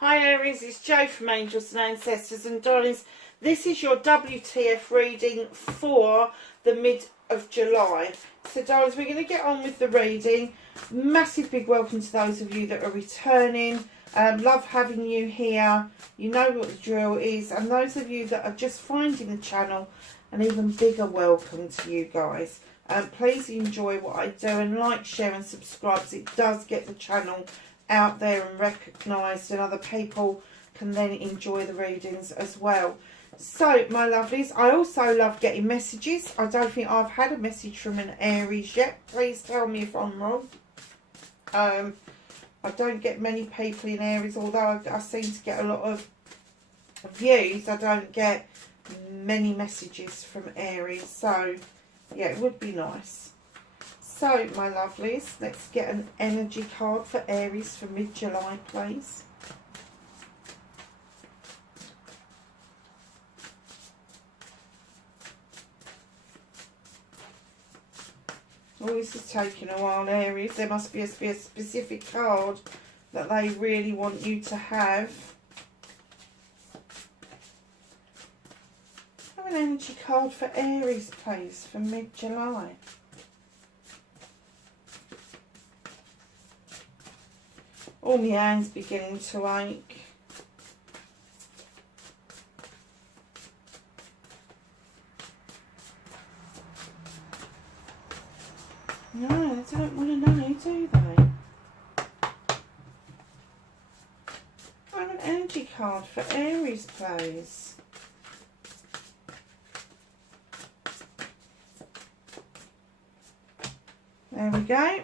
Hi Aries, it's Jo from Angels and Ancestors, and darlings, this is your WTF reading for the mid of July. So darlings, we're going to get on with the reading. Massive big welcome to those of you that are returning. Love having you here. You know what the drill is. And those of you that are just finding the channel, an even bigger welcome to you guys. Please enjoy what I do and like, share and subscribe, because it does get the channel out there and recognised, and other people can then enjoy the readings as well. So my lovelies, I also love getting messages. I don't think I've had a message from an Aries yet. Please tell me if I'm wrong. I don't get many people in Aries, although I seem to get a lot of views. I don't get many messages from Aries, so yeah, it would be nice. So, my lovelies, let's get an energy card for Aries for mid-July, please. Oh, this is taking a while, Aries. There must be a specific card that they really want you to have. Have an energy card for Aries, please, for mid-July. All my hands beginning to ache. No, they don't want to know, do they? I have an energy card for Aries, please. There we go.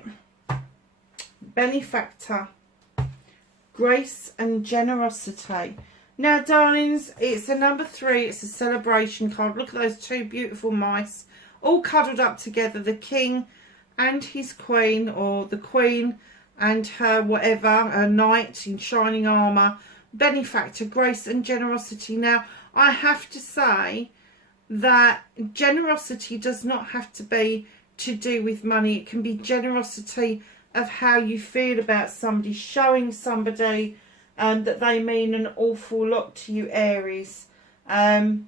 Benefactor. Grace and generosity. Now, darlings, it's a number 3. It's a celebration card. Look at those two beautiful mice, all cuddled up together. The king and his queen, or the queen and her whatever, her knight in shining armour. Benefactor, grace and generosity. Now, I have to say that generosity does not have to be to do with money. It can be generosity of how you feel about somebody, showing somebody that they mean an awful lot to you, Aries. I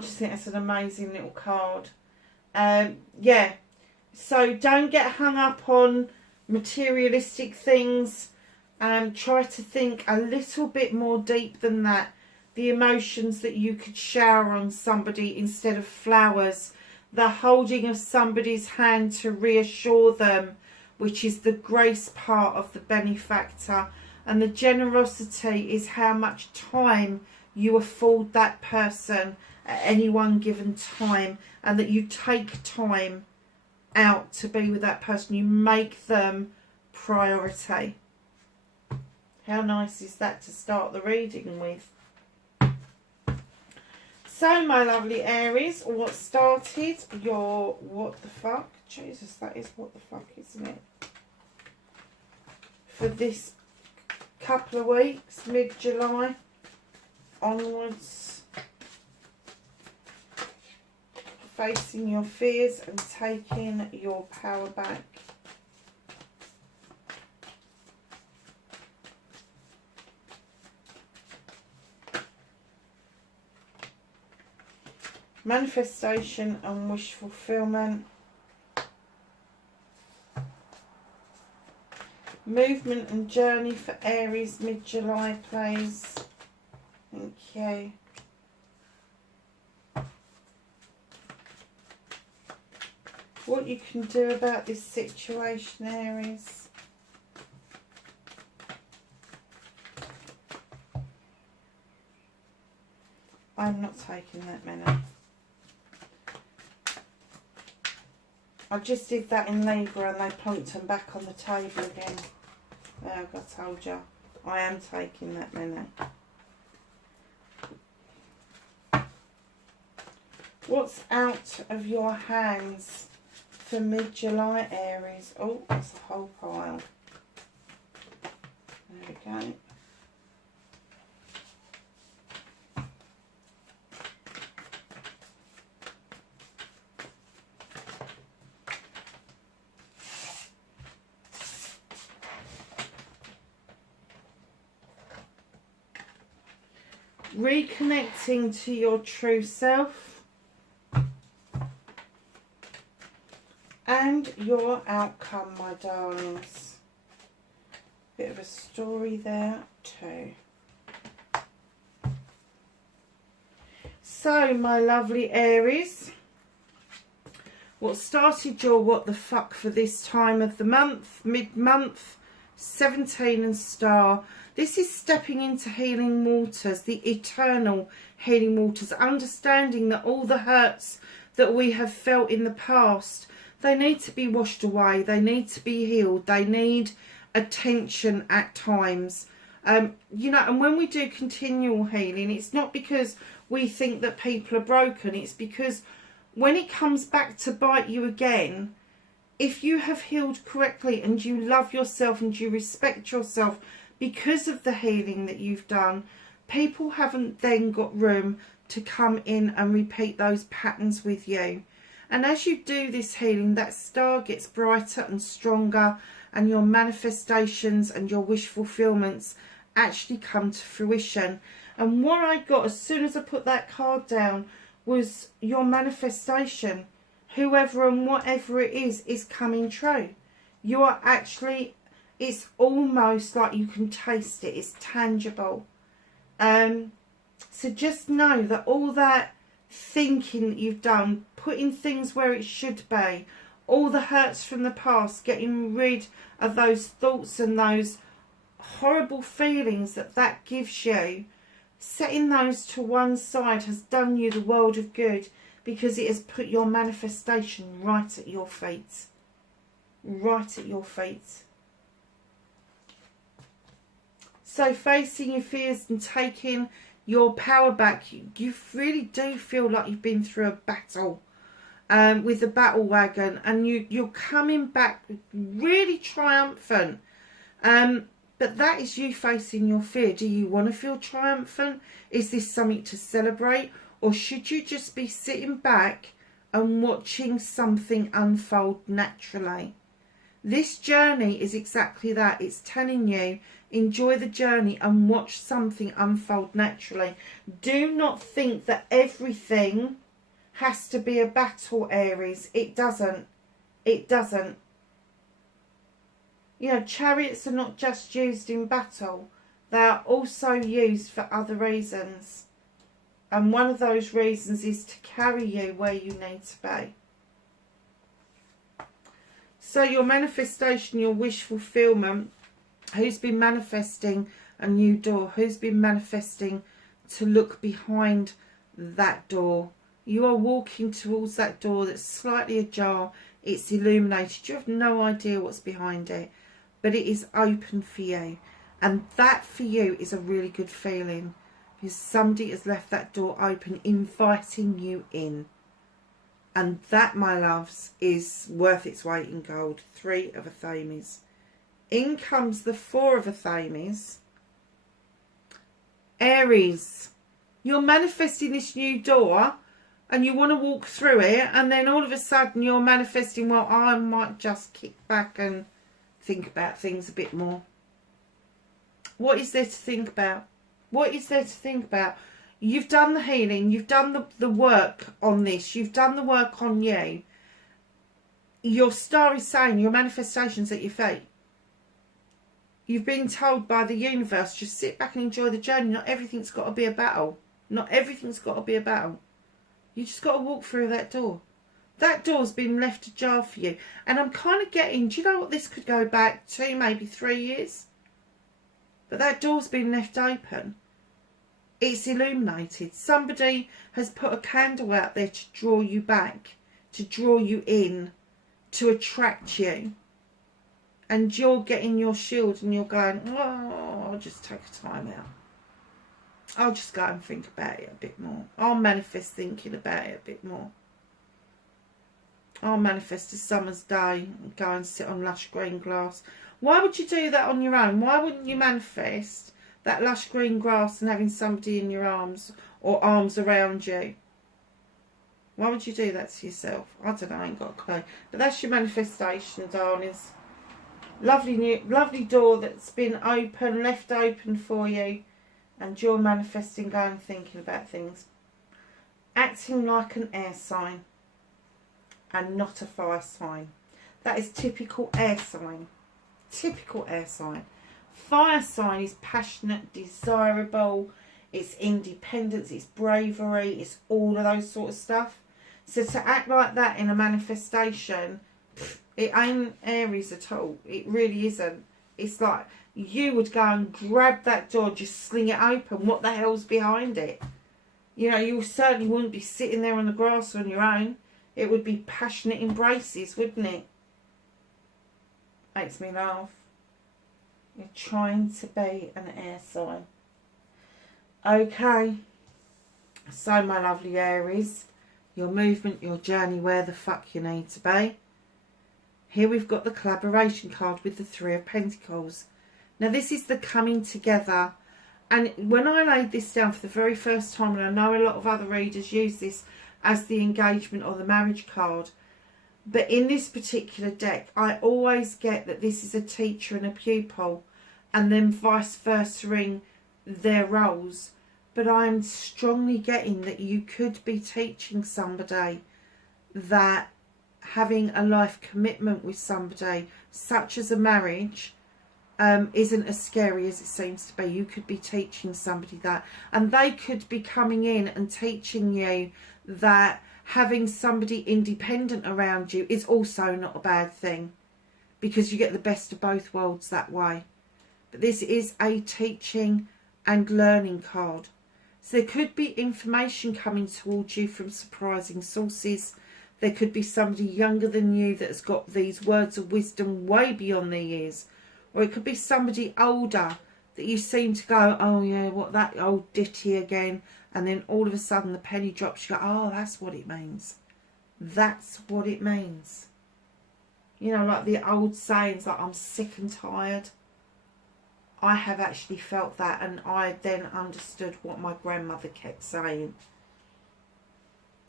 just think that's an amazing little card. Yeah, so don't get hung up on materialistic things. Try to think a little bit more deep than that. The emotions that you could shower on somebody instead of flowers. The holding of somebody's hand to reassure them, which is the grace part of the benefactor. And the generosity is how much time you afford that person at any one given time, and that you take time out to be with that person. You make them priority. How nice is that to start the reading with? So, my lovely Aries, what started your what the fuck? Jesus, that is what the fuck, isn't it? For this couple of weeks, mid-July onwards. Facing your fears and taking your power back. Manifestation and wish fulfillment. Movement and journey for Aries mid-July, please. Thank you. What you can do about this situation, Aries. I'm not taking that many. I just did that in Libra and they plonked them back on the table again. There, I told you. I am taking that many. What's out of your hands for mid-July, Aries? Oh, that's a whole pile. There we go. reconnecting to your true self and your outcome, my darlings. Bit of a story there too. So, my lovely Aries, what started your what the fuck for this time of the month, mid-month, 17 and star. This is stepping into healing waters, the eternal healing waters, understanding that all the hurts that we have felt in the past, they need to be washed away, they need to be healed, they need attention at times. You know, and when we do continual healing, it's not because we think that people are broken, it's because when it comes back to bite you again, if you have healed correctly and you love yourself and you respect yourself because of the healing that you've done, people haven't then got room to come in and repeat those patterns with you. And as you do this healing, that star gets brighter and stronger, and your manifestations and your wish fulfillments actually come to fruition. And what I got as soon as I put that card down was your manifestation. Whoever and whatever it is coming true. You are actually, it's almost like you can taste it. It's tangible. So just know that all that thinking that you've done, putting things where it should be, all the hurts from the past, getting rid of those thoughts and those horrible feelings that gives you, setting those to one side has done you the world of good, because it has put your manifestation right at your feet. Right at your feet. So facing your fears and taking your power back, you really do feel like you've been through a battle with the battle wagon, and you're coming back really triumphant. But that is you facing your fear. Do you want to feel triumphant? Is this something to celebrate? Or should you just be sitting back and watching something unfold naturally? This journey is exactly that. It's telling you, enjoy the journey and watch something unfold naturally. Do not think that everything has to be a battle, Aries. It doesn't. It doesn't. You know, chariots are not just used in battle. They are also used for other reasons. And one of those reasons is to carry you where you need to be. So your manifestation, your wish fulfillment, who's been manifesting a new door? Who's been manifesting to look behind that door? You are walking towards that door that's slightly ajar. It's illuminated. You have no idea what's behind it, but it is open for you. And that for you is a really good feeling, because somebody has left that door open, inviting you in. And that, my loves, is worth its weight in gold. 3 of Athames. In comes the 4 of Athames. Aries, you're manifesting this new door and you want to walk through it, and then all of a sudden you're manifesting, well, I might just kick back and think about things a bit more. What is there to think about? What is there to think about? You've done the healing. You've done the work on this. You've done the work on you. Your star is saying your manifestation's at your feet. You've been told by the universe, just sit back and enjoy the journey. Not everything's got to be a battle. Not everything's got to be a battle. You just got to walk through that door. That door's been left ajar for you. And I'm kind of getting, do you know what, this could go back 2, maybe 3 years? But that door's been left open. It's illuminated. Somebody has put a candle out there to draw you back, to draw you in, to attract you. And you're getting your shield and you're going, oh, I'll just take a time out. I'll just go and think about it a bit more. I'll manifest thinking about it a bit more. I'll manifest a summer's day and go and sit on lush green grass. Why would you do that on your own? Why wouldn't you manifest that lush green grass and having somebody in your arms or arms around you? Why would you do that to yourself? I don't know, I ain't got a clue. But that's your manifestation, darlings. Lovely door that's been open, left open for you. and you're manifesting, going, thinking about things. Acting like an air sign and not a fire sign. That is typical air sign. Typical air sign. Fire sign is passionate, desirable, it's independence, it's bravery, it's all of those sort of stuff. So to act like that in a manifestation, it ain't Aries at all. It really isn't. It's like you would go and grab that door, just sling it open. What the hell's behind it? You know, you certainly wouldn't be sitting there on the grass on your own. It would be passionate embraces, wouldn't it? Makes me laugh. You're trying to be an air sign. Okay. So, my lovely Aries, your movement, your journey, where the fuck you need to be. Here we've got the collaboration card with the Three of Pentacles. Now, this is the coming together. And when I laid this down for the very first time, and I know a lot of other readers use this as the engagement or the marriage card, but in this particular deck, I always get that this is a teacher and a pupil, and then vice versa their roles. But I'm strongly getting that you could be teaching somebody that having a life commitment with somebody, such as a marriage, isn't as scary as it seems to be. You could be teaching somebody that, and they could be coming in and teaching you that having somebody independent around you is also not a bad thing, because you get the best of both worlds that way. But this is a teaching and learning card. So there could be information coming towards you from surprising sources. There could be somebody younger than you that has got these words of wisdom way beyond their years. Or it could be somebody older that you seem to go, oh yeah, what, that old ditty again. And then all of a sudden the penny drops. You go, oh, that's what it means. That's what it means. You know, like the old sayings, like, I'm sick and tired. I have actually felt that, and I then understood what my grandmother kept saying.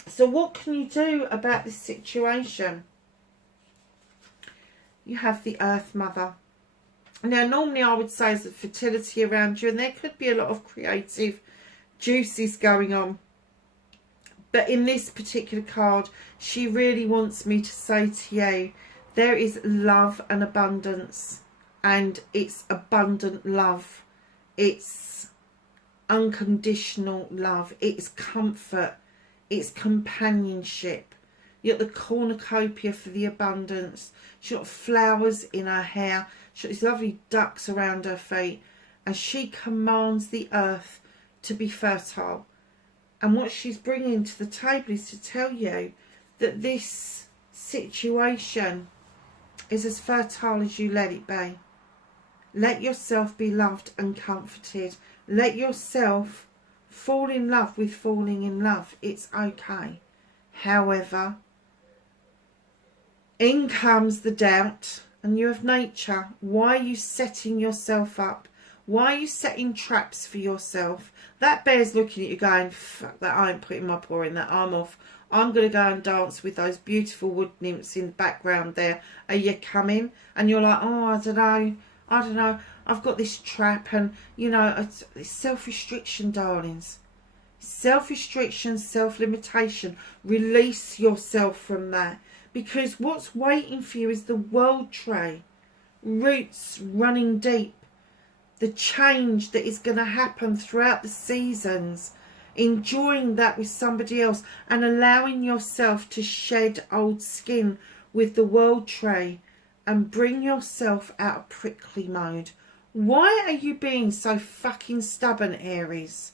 So what can you do about this situation? You have the Earth Mother. Now, normally I would say there's fertility around you, and there could be a lot of creative juices going on. But in this particular card, she really wants me to say to you, there is love and abundance. And it's abundant love. It's unconditional love. It's comfort. It's companionship. You're the cornucopia for the abundance. She's got flowers in her hair. She's got these lovely ducks around her feet. And she commands the earth to be fertile. And what she's bringing to the table is to tell you that this situation is as fertile as you let it be. Let yourself be loved and comforted. Let yourself fall in love with falling in love. It's okay. However, in comes the doubt, and you have nature. Why are you setting yourself up? Why are you setting traps for yourself? That bear's looking at you going, fuck that, I ain't putting my paw in that, I'm off. I'm going to go and dance with those beautiful wood nymphs in the background there. Are you coming? And you're like, oh, I don't know, I've got this trap, and, you know, it's self-restriction, darlings. Self-restriction, self-limitation. Release yourself from that. Because what's waiting for you is the world tree. Roots running deep. The change that is going to happen throughout the seasons. Enjoying that with somebody else. And allowing yourself to shed old skin with the world tree. And bring yourself out of prickly mode. Why are you being so fucking stubborn, Aries?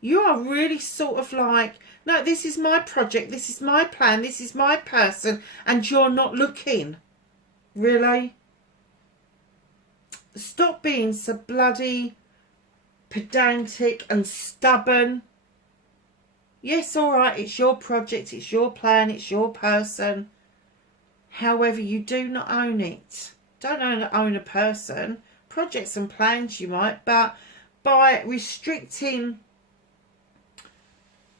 You are really sort of like, no, this is my project, this is my plan, this is my person, and you're not looking. Really? Stop being so bloody pedantic and stubborn. Yes, all right, it's your project, it's your plan, it's your person. However, you do not own it. Don't own a person. Projects and plans you might, but by restricting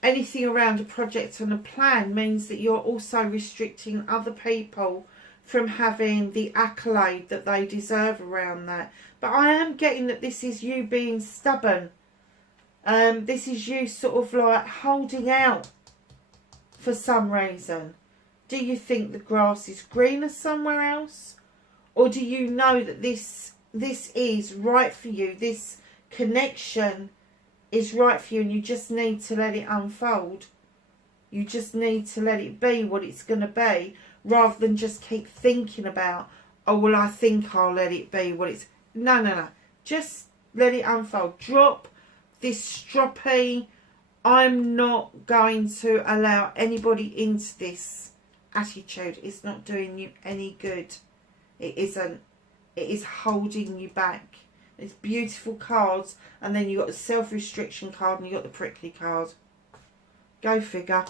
anything around a project and a plan means that you're also restricting other people from having the accolade that they deserve around that. But I am getting that this is you being stubborn. This is you sort of like holding out for some reason. Do you think the grass is greener somewhere else? Or do you know that this is right for you? This connection is right for you, and you just need to let it unfold. You just need to let it be what it's going to be, rather than just keep thinking about, oh, well, I think I'll let it be what it's... No. Just let it unfold. Drop this stroppy, I'm not going to allow anybody into this attitude. It's not doing you any good. It isn't. It is holding you back. It's beautiful cards, and then you got the self-restriction card, and you got the prickly card. Go figure.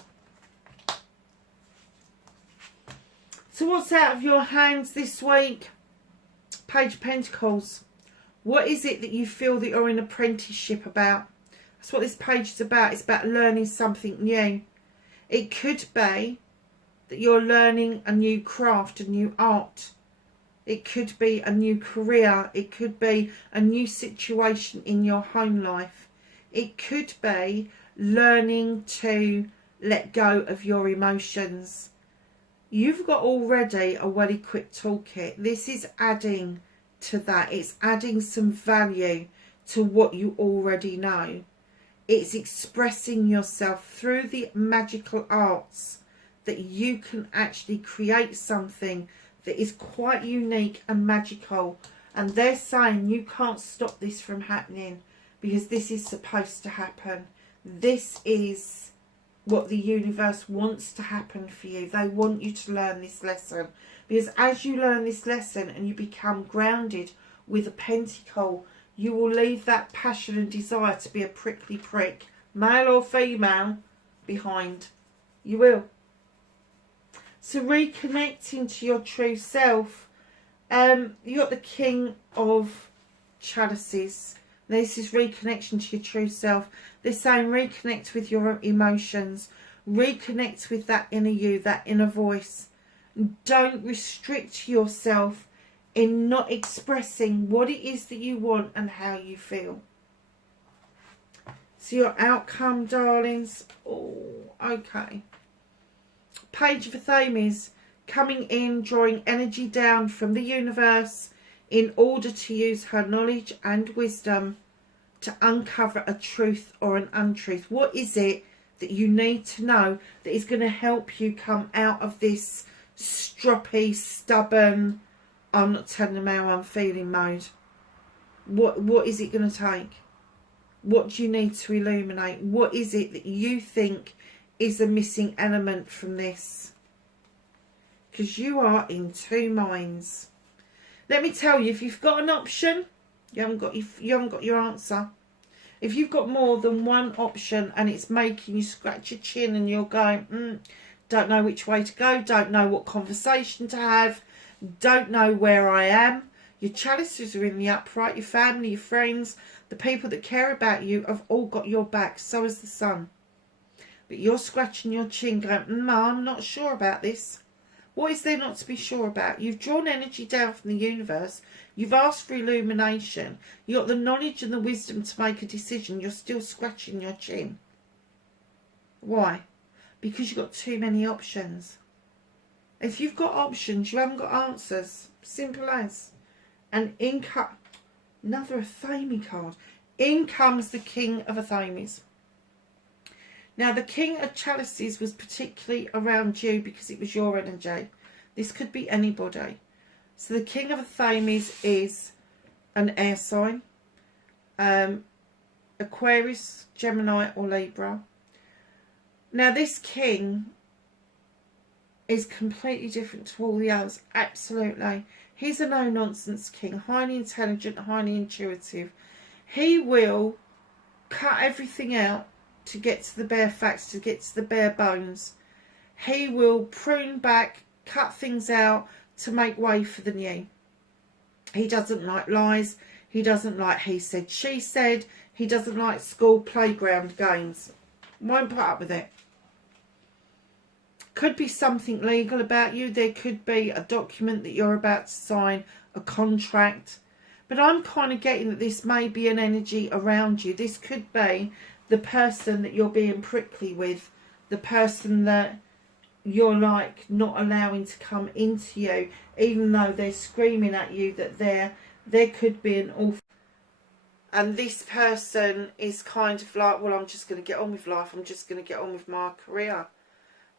So what's out of your hands this week? Page of Pentacles. What is it that you feel that you're in apprenticeship about? That's what this page is about. It's about learning something new. It could be that you're learning a new craft, a new art. It could be a new career. It could be a new situation in your home life. It could be learning to let go of your emotions. You've got already a well-equipped toolkit. This is adding to that. It's adding some value to what you already know. It's expressing yourself through the magical arts, that you can actually create something that is quite unique and magical. And they're saying you can't stop this from happening, because this is supposed to happen. This is what the universe wants to happen for you. They want you to learn this lesson, because as you learn this lesson and you become grounded with a pentacle, you will leave that passion and desire to be a prickly prick, male or female, behind. You will. So reconnecting to your true self. You got the King of Chalices. This is reconnection to your true self. They're saying reconnect with your emotions. Reconnect with that inner you, that inner voice. Don't restrict yourself in not expressing what it is that you want and how you feel. So your outcome, darlings. Oh, okay. Page of Athames. Coming in, drawing energy down from the universe in order to use her knowledge and wisdom to uncover a truth or an untruth. What is it that you need to know that is going to help you come out of this stroppy, stubborn, I'm not telling them how I'm feeling mode? What is it going to take? What do you need to illuminate? What is it that you think is a missing element from this? Because you are in two minds. Let me tell you, if you've got an option, you haven't got your answer. If you've got more than one option and it's making you scratch your chin and you're going, don't know which way to go, don't know what conversation to have, don't know where I am. Your chalices are in the upright, your family, your friends, the people that care about you have all got your back, so has the sun. But you're scratching your chin going, I'm not sure about this. What is there not to be sure about? You've drawn energy down from the universe. You've asked for illumination. You've got the knowledge and the wisdom to make a decision. You're still scratching your chin. Why? Because you've got too many options. If you've got options, you haven't got answers. Simple as. And in another Athame card. In comes the King of Athames. Now, the King of Chalices was particularly around you because it was your energy. This could be anybody. So the King of Athames is an air sign. Aquarius, Gemini or Libra. Now, this king is completely different to all the others. Absolutely. He's a no-nonsense king. Highly intelligent, highly intuitive. He will cut everything out to get to the bare facts, to get to the bare bones. He will prune back, cut things out to make way for the new. He doesn't like lies. He doesn't like he said, she said. He doesn't like school playground games. Won't put up with it. Could be something legal about you. There could be a document that you're about to sign, a contract. But I'm kind of getting that this may be an energy around you. This could be the person that you're being prickly with, the person that you're like not allowing to come into you, even though they're screaming at you that there could be an awful. And this person is kind of like, well, I'm just going to get on with life. I'm just going to get on with my career.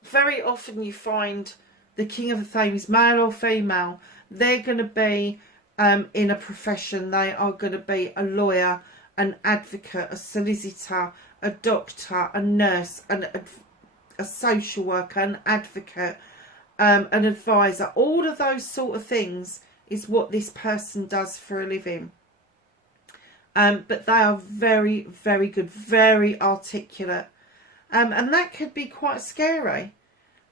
Very often you find the king of the flames, male or female, they're going to be in a profession. They are going to be a lawyer, an advocate, a solicitor, a doctor, a nurse, a social worker, an advocate, an advisor. All of those sort of things is what this person does for a living. But they are very, very good, very articulate. And that could be quite scary.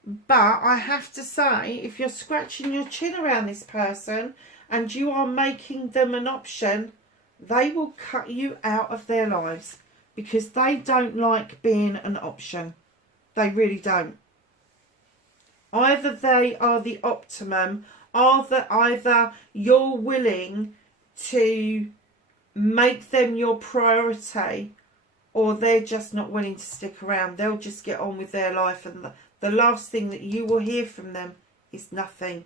But I have to say, if you're scratching your chin around this person and you are making them an option, they will cut you out of their lives because they don't like being an option. They really don't. Either they are the optimum, either you're willing to make them your priority, or they're just not willing to stick around. They'll just get on with their life, and the last thing that you will hear from them is nothing.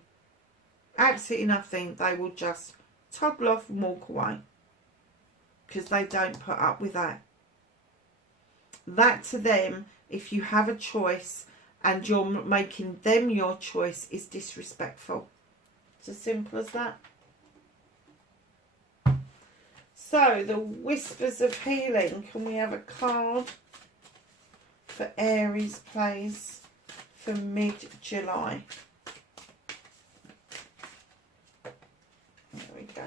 Absolutely nothing. They will just toggle off and walk away because they don't put up with that. That to them, if you have a choice and you're making them your choice, is disrespectful. It's as simple as that. So, the Whispers of Healing. Can we have a card for Aries, please, for mid-July? There we go.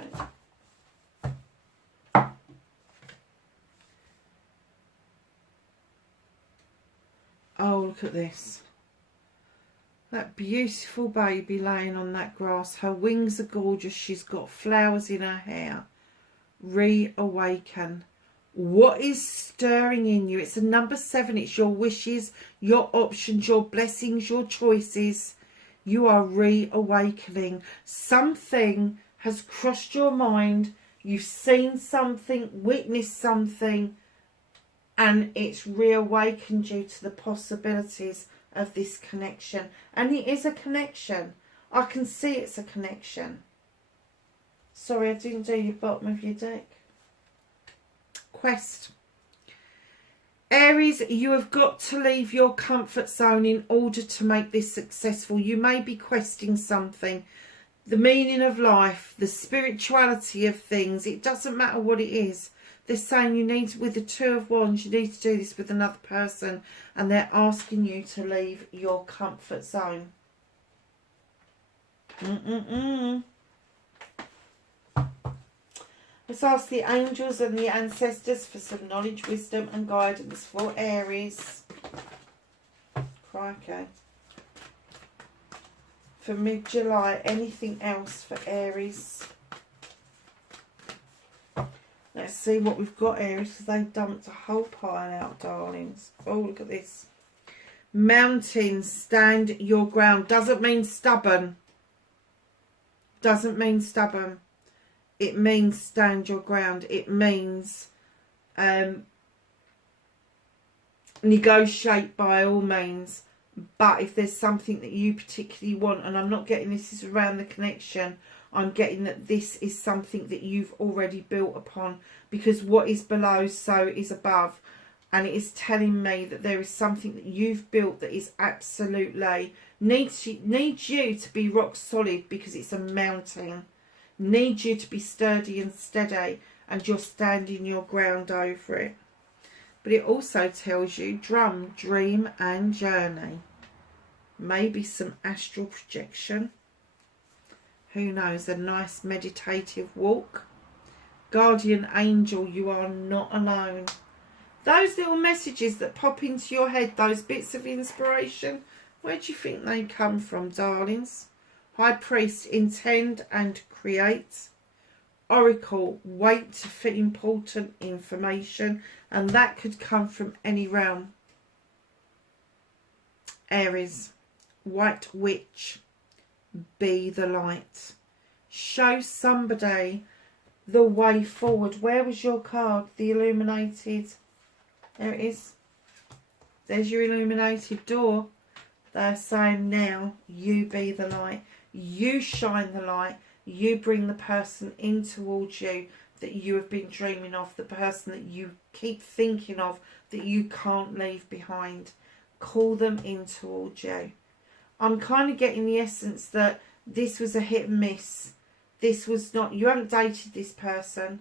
Oh, look at this. That beautiful baby laying on that grass. Her wings are gorgeous. She's got flowers in her hair. Reawaken. What is stirring in you? It's a number 7. It's your wishes, your options, your blessings, your choices. You are reawakening. Something has crossed your mind. You've seen something, witnessed something, and it's reawakened you to the possibilities of this connection. And it is a connection. I can see it's a connection. Sorry, I didn't do your bottom of your deck. Quest. Aries, you have got to leave your comfort zone in order to make this successful. You may be questing something. The meaning of life, the spirituality of things. It doesn't matter what it is. They're saying you need, with the 2 of Wands, you need to do this with another person. And they're asking you to leave your comfort zone. Let's ask the angels and the ancestors for some knowledge, wisdom and guidance for Aries. Crikey. For mid-July, anything else for Aries? Let's see what we've got, Aries, because they dumped a whole pile out, darlings. Oh, look at this. Mountains, stand your ground. Doesn't mean stubborn. Doesn't mean stubborn. It means stand your ground. It means negotiate by all means. But if there's something that you particularly want, and I'm not getting this is around the connection, I'm getting that this is something that you've already built upon, because what is below, so is above. And it is telling me that there is something that you've built that is absolutely needs you to be rock solid, because it's a mountain. Needs you to be sturdy and steady, and you're standing your ground over it. But it also tells you drum, dream and journey. Maybe some astral projection. Who knows, a nice meditative walk. Guardian angel, you are not alone. Those little messages that pop into your head, those bits of inspiration, where do you think they come from, darlings? High priest, intend and create. Oracle, wait for important information, and that could come from any realm. Aries, white witch, be the light. Show somebody the way forward. Where was your card? The illuminated. There it is. There's your illuminated door. They're saying now, you be the light. You shine the light. You bring the person in towards you that you have been dreaming of. The person that you keep thinking of that you can't leave behind. Call them in towards you. I'm kind of getting the essence that this was a hit and miss. This was not, you haven't dated this person.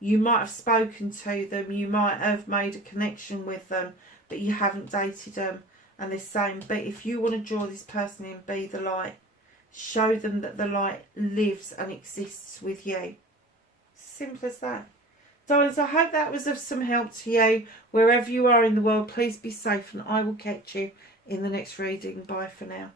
You might have spoken to them. You might have made a connection with them, but you haven't dated them. And they're saying, but if you want to draw this person in, be the light. Show them that the light lives and exists with you. Simple as that. Darlings, I hope that was of some help to you. Wherever you are in the world, please be safe, and I will catch you in the next reading. Bye for now.